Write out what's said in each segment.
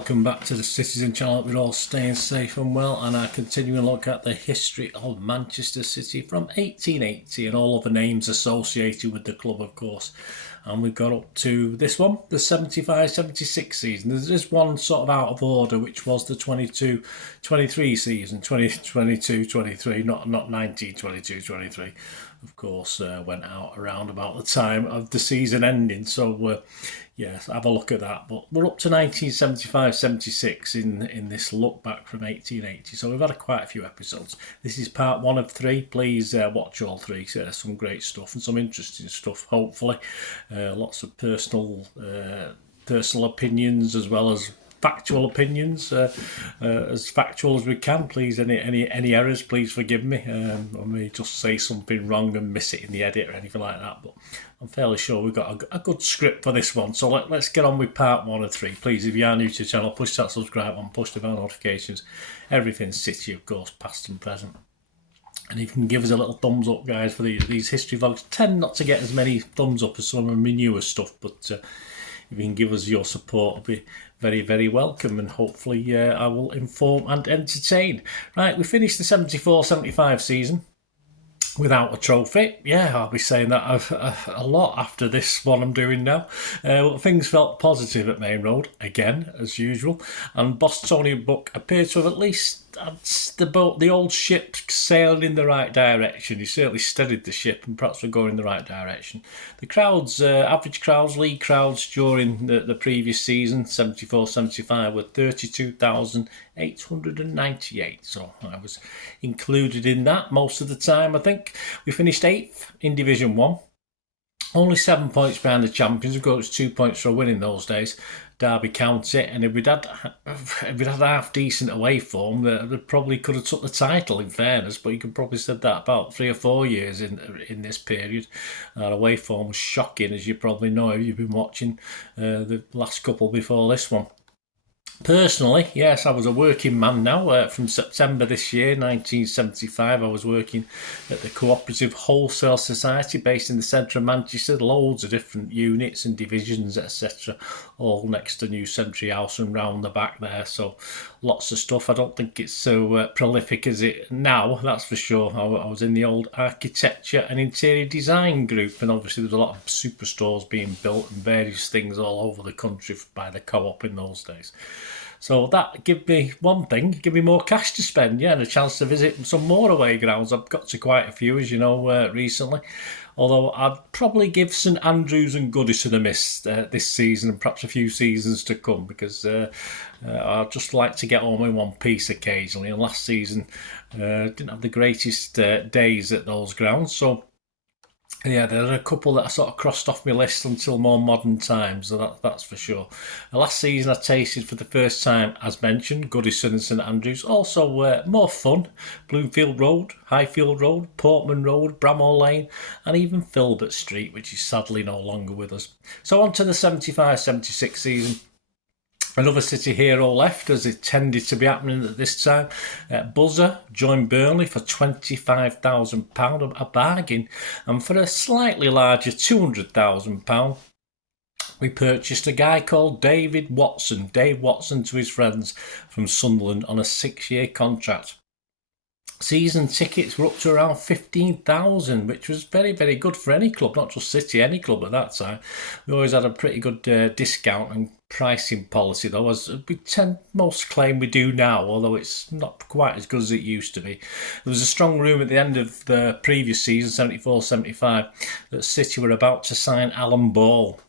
welcome back to the Citizen channel. We're all staying safe and well, and I continue to look at the history of Manchester City from 1880 and all other names associated with the club, of course. And we've got up to this one, the 75-76 season. There's one sort of out of order, which was the 22-23 season, 2022-23, not 1922-23. Of course, went out around about the time of the season ending. So, yes, have a look at that. But we're up to 1975-76 in this look back from 1880. So we've had quite a few episodes. This is part 1 of 3. Please watch all 3. Some great stuff and some interesting stuff, hopefully. Lots of personal opinions as well as factual opinions, as factual as we can. Please, any errors, please forgive me. I may just say something wrong and miss it in the edit or anything like that, but I'm fairly sure we've got a good script for this one. So let's get on with part 1 of 3. Please, if you are new to the channel, push that subscribe button, push the bell notifications. Everything City, of course, past and present. And if you can give us a little thumbs up, guys, for these history vlogs. Tend not to get as many thumbs up as some of my newer stuff, but if you can give us your support, it'll be very, very welcome, and hopefully I will inform and entertain. Right, we finished the 74-75 season without a trophy. Yeah, I'll be saying that a lot after this one I'm doing now. Things felt positive at Main Road, again, as usual, and boss Tony Buck appeared to have at least the old ship sailing in the right direction. He certainly steadied the ship, and perhaps we're going in the right direction. The crowds, average crowds, league crowds during the previous season, 74-75, were 32,898. So I was included in that most of the time, I think. We finished 8th in Division 1. Only 7 points behind the champions. Of course, it was 2 points for a win in those days, Derby County. And if we'd had half decent away form, they probably could have took the title, in fairness. But you could probably said that about 3 or 4 years in this period. Our away form was shocking, as you probably know if you've been watching the last couple before this one. Personally, yes, I was a working man now. From September this year, 1975, I was working at the Cooperative Wholesale Society based in the centre of Manchester. Loads of different units and divisions, etc. All next to New Century House and round the back there. So lots of stuff. I don't think it's so prolific as it now, that's for sure. I was in the old architecture and interior design group, and obviously there's a lot of superstores being built and various things all over the country by the co-op in those days. So that give me one thing, give me more cash to spend, yeah, and a chance to visit some more away grounds. I've got to quite a few, as you know, recently. Although I'd probably give St Andrews and Goodison a miss this season, and perhaps a few seasons to come, because I'd just like to get home in one piece occasionally. And last season didn't have the greatest days at those grounds, so yeah, there are a couple that I sort of crossed off my list until more modern times, so that's for sure. Last season I tasted for the first time, as mentioned, Goodison and St Andrews. Also more fun, Bloomfield Road, Highfield Road, Portman Road, Bramhall Lane, and even Filbert Street, which is sadly no longer with us. So on to the 75-76 season. Another City hero left, as it tended to be happening at this time. Buzzer joined Burnley for £25,000, a bargain. And for a slightly larger £200,000, we purchased a guy called Dave Watson to his friends from Sunderland on a 6-year contract. Season tickets were up to around 15,000, which was very, very good for any club, not just City, any club at that time. We always had a pretty good discount and pricing policy, though, as we most claim we do now, although it's not quite as good as it used to be. There was a strong rumour at the end of the previous season, 74-75, that City were about to sign Alan Ball.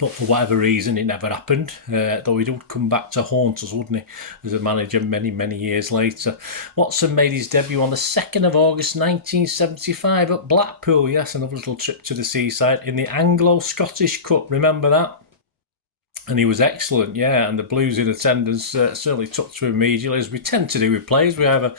But for whatever reason, it never happened, though he would come back to haunt us, wouldn't he, as a manager many, many years later. Watson made his debut on the 2nd of August 1975 at Blackpool. Yes, another little trip to the seaside in the Anglo-Scottish Cup. Remember that? And he was excellent, yeah, and the Blues in attendance certainly took to him immediately, as we tend to do with players. We have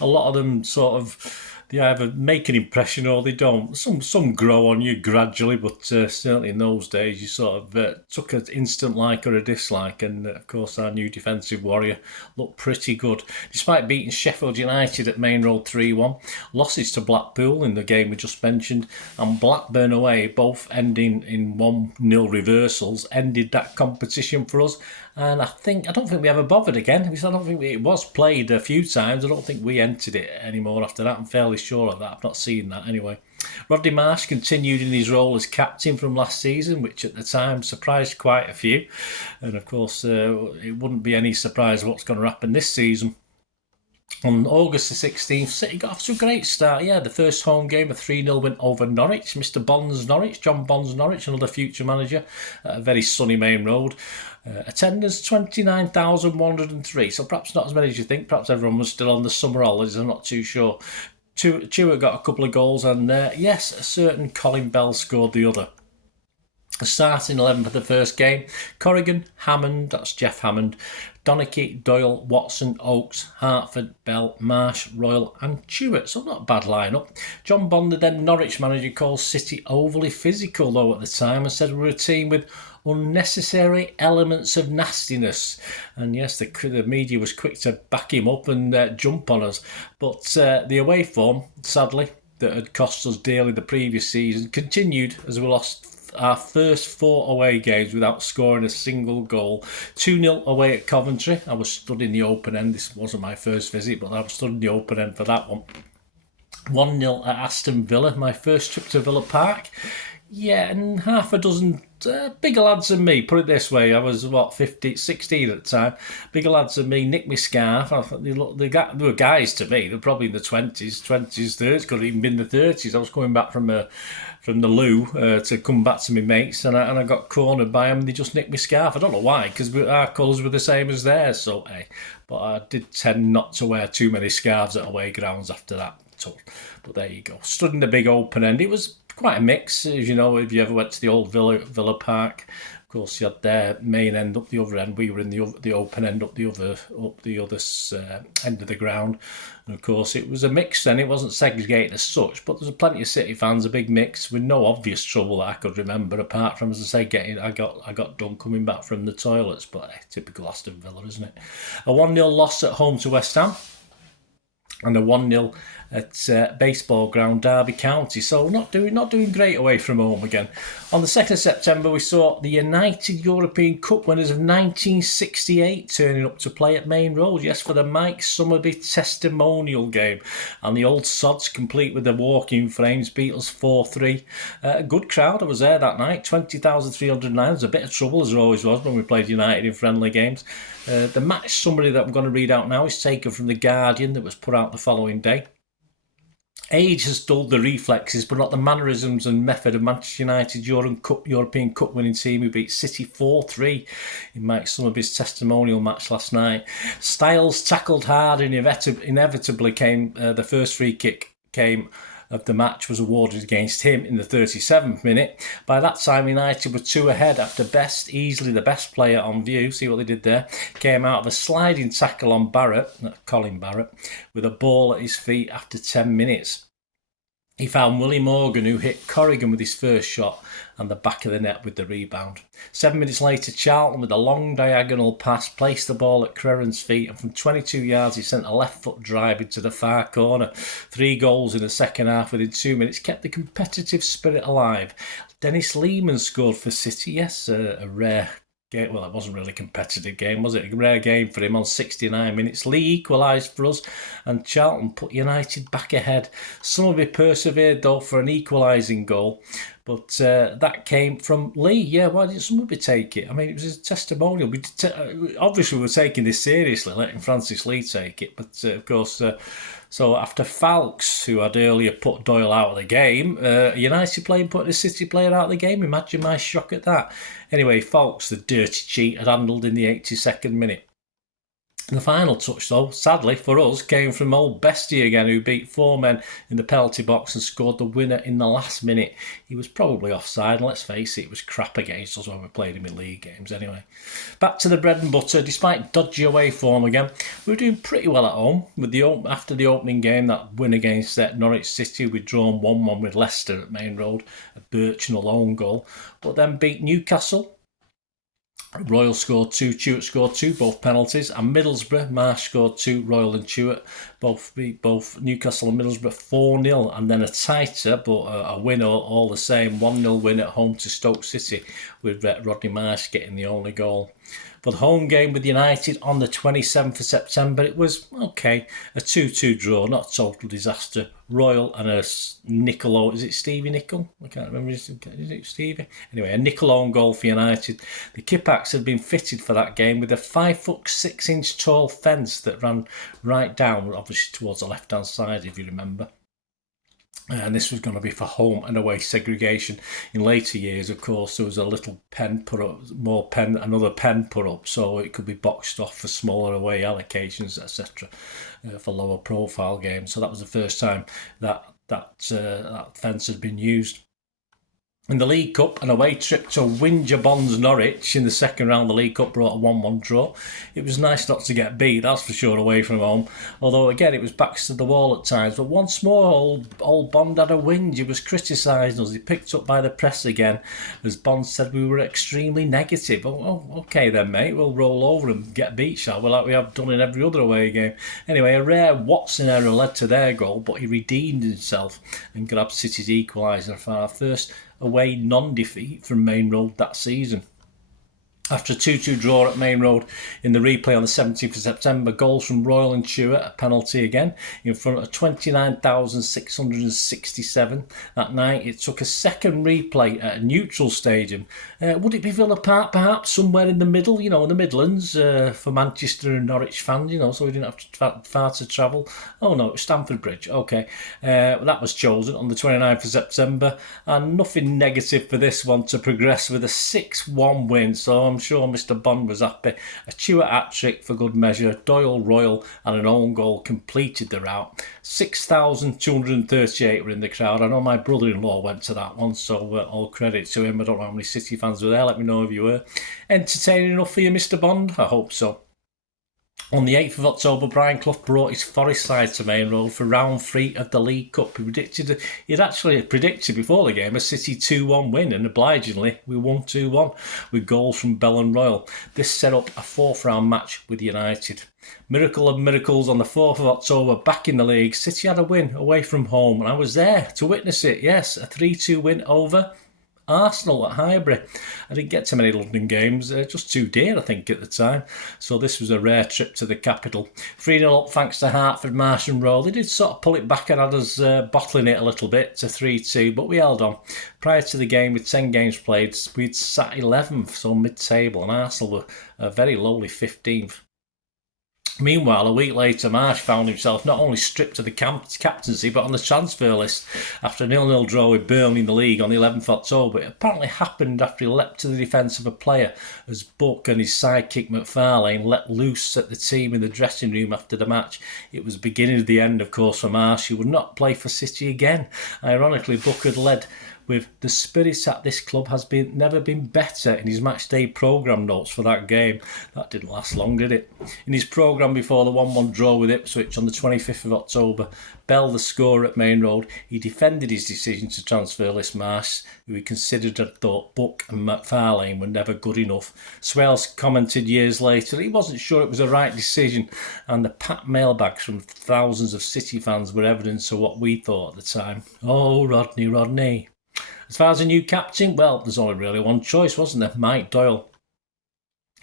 a lot of them sort of... They either make an impression or they don't. Some grow on you gradually, but certainly in those days you sort of took an instant like or a dislike, and of course our new defensive warrior looked pretty good. Despite beating Sheffield United at Main Road 3-1, losses to Blackpool in the game we just mentioned, and Blackburn away, both ending in 1-0 reversals, ended that competition for us, And I don't think we ever bothered again, because I don't think it was played a few times. I don't think we entered it anymore after that. I'm fairly sure of that. I've not seen that anyway. Rodney Marsh continued in his role as captain from last season, which at the time surprised quite a few. And of course, it wouldn't be any surprise what's going to happen this season. On August the 16th, City got off to a great start. Yeah, the first home game, a 3-0 win over Norwich. Mr. Bonds Norwich, John Bonds Norwich, another future manager, at a very sunny Main Road. Attendance 29,103, so perhaps not as many as you think. Perhaps everyone was still on the summer holidays, I'm not too sure. Chewett got a couple of goals, and yes, a certain Colin Bell scored the other. The starting 11 for the first game: Corrigan, Hammond, that's Jeff Hammond, Donachie, Doyle, Watson, Oakes, Hartford, Bell, Marsh, Royal and Chewett. So not a bad lineup. John Bond, the then Norwich manager, called City overly physical though at the time, and said we were a team with unnecessary elements of nastiness. And yes, the media was quick to back him up and jump on us. But the away form, sadly, that had cost us dearly the previous season, continued as we lost our first 4 away games without scoring a single goal. 2-0 away at Coventry. I was stood in the open end. This wasn't my first visit, but I was stood in the open end for that one. 1-0 at Aston Villa, my first trip to Villa Park. Yeah, and half a dozen bigger lads than me, put it this way, I was, 16 at the time. Bigger lads than me nicked my scarf. They were guys to me, they were probably in the 20s, 30s, could have even been the 30s. I was coming back from the loo to come back to my mates, and I got cornered by them, and they just nicked my scarf. I don't know why, because our colours were the same as theirs, so hey. But I did tend not to wear too many scarves at away grounds after that. But there you go. Stood in the big open end. It was quite a mix, as you know, if you ever went to the old Villa Park. Of course, you had their main end up the other end. We were in the open end up the other end of the ground. And of course, it was a mix then. It wasn't segregated as such, but there was plenty of City fans, a big mix with no obvious trouble that I could remember, apart from, as I say, I got done coming back from the toilets. But typical Aston Villa, isn't it? A 1-0 loss at home to West Ham, and a 1-0 at baseball ground Derby County. So not doing great away from home again. On the 2nd of September, we saw the United European Cup winners of 1968 turning up to play at Main Road. Yes, for the Mike Summerby testimonial game. And the old sods, complete with the walking frames, beat us 4-3. A good crowd. I was there that night. 20,309. There's a bit of trouble, as there always was when we played United in friendly games. The match summary that I'm going to read out now is taken from The Guardian, that was put out the following day. Age has dulled the reflexes, but not the mannerisms and method of Manchester United's European Cup winning team, who beat City 4-3 in Mike Summerby's testimonial match last night. Styles tackled hard, and inevitably came the first free kick of the match was awarded against him in the 37th minute. By that time, United were 2 ahead after Best, easily the best player on view, see what they did there, came out of a sliding tackle on Colin Barrett, with a ball at his feet after 10 minutes. He found Willie Morgan, who hit Corrigan with his first shot, and the back of the net with the rebound. 7 minutes later, Charlton, with a long diagonal pass, placed the ball at Creighton's feet, and from 22 yards he sent a left-foot drive into the far corner. 3 goals in the second half within 2 minutes kept the competitive spirit alive. Dennis Lehman scored for City. Yes, a rare game. Well, it wasn't really a competitive game, was it? A rare game for him on 69 minutes. Lee equalised for us, and Charlton put United back ahead. Summerby persevered, though, for an equalising goal. But that came from Lee. Yeah, why didn't somebody take it? I mean, it was a testimonial. Obviously, we were taking this seriously, letting Francis Lee take it. But, of course, so after Falks, who had earlier put Doyle out of the game, United player put a City player out of the game. Imagine my shock at that. Anyway, Falks, the dirty cheat, had handled in the 82nd minute. The final touch, though, sadly for us, came from old Bestie again, who beat 4 men in the penalty box and scored the winner in the last minute. He was probably offside, and let's face it, was crap against us when we played him in league games anyway. Back to the bread and butter. Despite dodgy away form again, we were doing pretty well at home. After the opening game, that win against Norwich City, we'd drawn 1-1 with Leicester at Main Road, a Birchnell own goal, but then beat Newcastle. Royal scored 2, Chewett scored 2, both penalties, and Middlesbrough, Marsh scored 2, Royal and Chewett both beat both Newcastle and Middlesbrough 4-0, and then a tighter but a win all the same, 1-0 win at home to Stoke City, with Rodney Marsh getting the only goal. For the home game with United on the 27th of September, it was, okay, a 2-2 draw, not a total disaster. Royal and a nickel, is it Stevie Nickel? I can't remember, is it Stevie? Anyway, a nickel own goal for United. The Kippax had been fitted for that game with a 5'6" tall fence that ran right down, obviously towards the left-hand side, if you remember. And this was going to be for home and away segregation. In later years, of course, there was a little pen put up, another pen put up, so it could be boxed off for smaller away allocations, etc., for lower profile games. So that was the first time that fence had been used. In the League Cup, an away trip to Windsor Norwich in the second round of the League Cup brought a 1-1 draw. It was nice not to get beat, that's for sure, away from home. Although, again, it was backs to the wall at times. But once more, old Bond had a whinge. He was criticising us. He picked up by the press again. As Bond said, we were extremely negative. Oh, okay then, mate. We'll roll over and get beat, shall we? Like we have done in every other away game. Anyway, a rare Watson error led to their goal, but he redeemed himself and grabbed City's equaliser for our first away non-defeat from Main Road that season. After a 2-2 draw at Main Road in the replay on the 17th of September, goals from Royal and Chua, a penalty again, in front of 29,667 that night. It took a second replay at a neutral stadium. Would it be Villa Park, perhaps, somewhere in the middle, in the Midlands, for Manchester and Norwich fans, so we didn't have far to travel? Oh no, it was Stamford Bridge, okay. That was chosen on the 29th of September, and nothing negative for this one to progress with a 6-1 win, so I'm sure Mr. Bond was happy. A Chua hat-trick for good measure, Doyle, Royal and an own goal completed the rout. 6,238 were in the crowd. I know my brother-in-law went to that one, so all credit to him. I don't know how many City fans were there. Let me know if you were. Entertaining enough for you, Mr. Bond? I hope so. On the 8th of October, Brian Clough brought his Forest side to Main Road for round 3 of the League Cup. He'd actually predicted before the game a City 2-1 win, and obligingly we won 2-1 with goals from Bell and Royal. This set up a 4th round match with United. Miracle of miracles, on the 4th of October, back in the league, City had a win away from home, and I was there to witness it. Yes, a 3-2 win over Arsenal at Highbury. I didn't get to many London games, just too dear, I think, at the time. So this was a rare trip to the capital. 3-0 up thanks to Hartford, Marsh and Roll. They did sort of pull it back and had us bottling it a little bit to 3-2, but we held on. Prior to the game, with 10 games played, we'd sat 11th, so mid-table, and Arsenal were a very lowly 15th. Meanwhile, a week later, March found himself not only stripped of the captaincy, but on the transfer list after a 0-0 draw with Burnley in the league on the 11th of October. It apparently happened after he leapt to the defence of a player as Buck and his sidekick McFarlane let loose at the team in the dressing room after the match. It was the beginning of the end, of course, for Marsh. He would not play for City again. Ironically, Buck had led with "the spirit at this club has never been better" in his matchday programme notes for that game. That didn't last long, did it? In his programme before the 1-1 draw with Ipswich on the 25th of October, Bell, the scorer at Main Road, he defended his decision to transfer Liz Marsh, who he considered and thought Buck and McFarlane were never good enough. Swales commented years later he wasn't sure it was the right decision, and the packed mailbags from thousands of City fans were evidence of what we thought at the time. Oh, Rodney. As far as a new captain, well, there's only really one choice, wasn't there? Mike Doyle.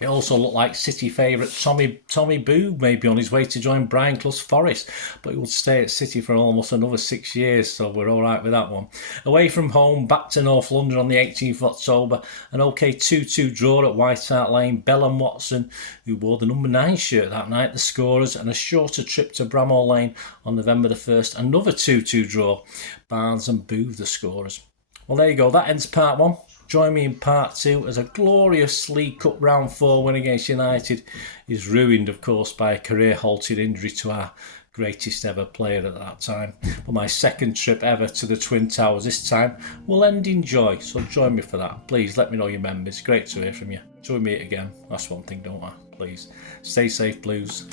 It also looked like City favourite Tommy Boo may be on his way to join Brian Clough's Forest, but he will stay at City for almost another 6 years, so we're all right with that one. Away from home, back to North London on the 18th of October, an okay 2-2 draw at White Hart Lane. Bell and Watson, who wore the number 9 shirt that night, the scorers, and a shorter trip to Bramall Lane on November the 1st, another 2-2 draw. Barnes and Booth, the scorers. Well, there you go. That ends part 1. Join me in part 2 as a glorious League Cup round 4 win against United is ruined, of course, by a career-halting injury to our greatest ever player at that time. But my second trip ever to the Twin Towers this time will end in joy, so join me for that. Please let me know your members. Great to hear from you. Till we meet again. That's one thing, don't I? Please. Stay safe, Blues.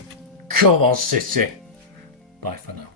Come on, City. Bye for now.